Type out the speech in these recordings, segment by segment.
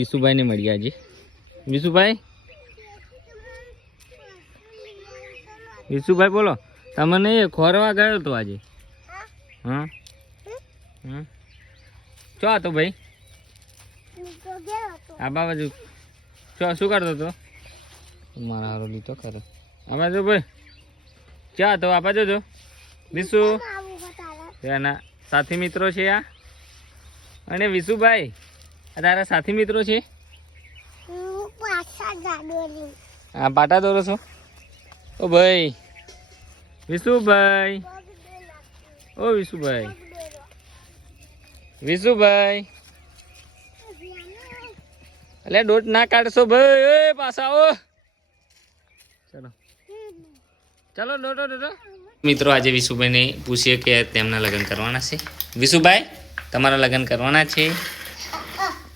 વિશુભાઈ ને મળ્યા આજે. વિશુભાઈ વિશુભાઈ બોલો, તમને ખોરવા ગયો તો આજે? હા ચો હતો ભાઈ? આ બાજુ ચો શું કરતો હતો? મારા હારો લીધો ખરો. આ બાજુ ભાઈ ચા તો આ બાજુ જો વિશુ એના સાથી મિત્રો છે આ. અને વિશુભાઈ આ તારા સાથી મિત્રો છે? હા પાટા દોરો છો? ઓ ભાઈ વિશુભાઈ, ઓ વિશુભાઈ, વિશુભાઈ એટલે દોટ ના કાઢશો ભાઈ, પાછા આવો. ચલો ચલો દોટો દોટો. મિત્રો આજે વિશુભાઈને પૂછીએ કે તેમના લગ્ન કરવાના છે. વિશુભાઈ તમારા લગ્ન કરવાના છે?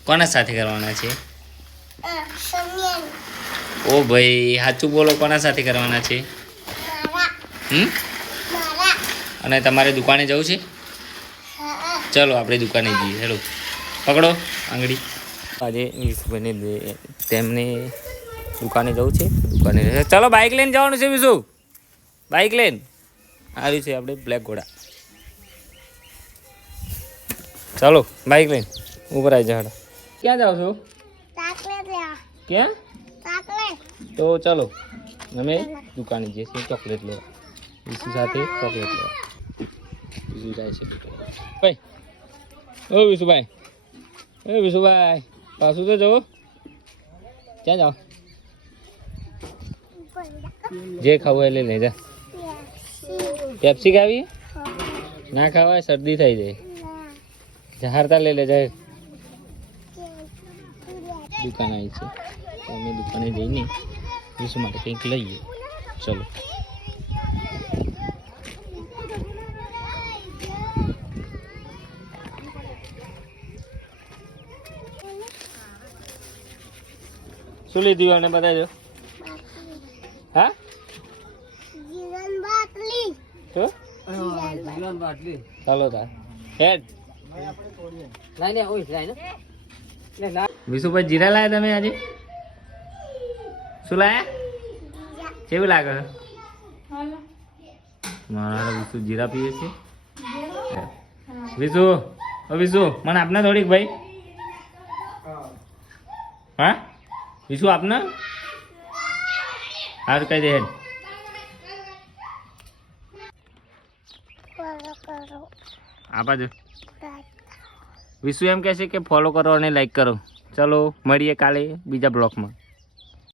કોના સાથે કરવાના છે? ઓ ભાઈ સાચું બોલો, કોના સાથે કરવાના છે? અને તમારે દુકાને જવું છે? ચલો આપણે દુકાને જઈએ. હેલો પકડો આંગળી. આજે વિશુભાઈને તેમને દુકાને જવું છે. દુકાને ચલો બાઇક લઈને જવાનું છે. વિશુ બાઇક લઈને આવ્યું છે આપણે બ્લેક ઘોડા. ચાલો બાઇક લઈને ઉપર આવી જાઓ. ક્યાં જાઓ છો? ક્યાં? તો ચલો અમે દુકાને જઈએ છીએ ચોકલેટ લેવા. વિશુ સાથે ચોકલેટ લેવા. વિશુ જાય છે ભાઈ. ઓ વિશુભાઈ, એ વિશુભાઈ પાછું તો જવો. ક્યાં જાઓ? જે ખાવું એ લઈ લે જા. પેપ્સી ખાવી? ના ખાવાય, શરદી થઈ જાય. જહારતા લઈ લે જાય. દુકાન આવી છે તો અમે દુકાને જઈને વિશુ માટે કંઈક લઈએ. ચલો શું લીધું અને બતાવજો. હા ચાલો તાર હેડ. વિશુભાઈ જીરા લાયા તમે આજે? શું લાયા? કેવું લાગે? મારા વિશુ જીરા પીએ છે. વિશુ ઓ વિશુ મને આપના થોડીક ભાઈ. હા વિશુ આપના હાર કઈ દે હેડ. આ બાજુ વિશુ એમ કહે છે કે ફોલો કરો અને લાઈક કરો. ચલો મળીએ કાલે બીજા બ્લોગમાં.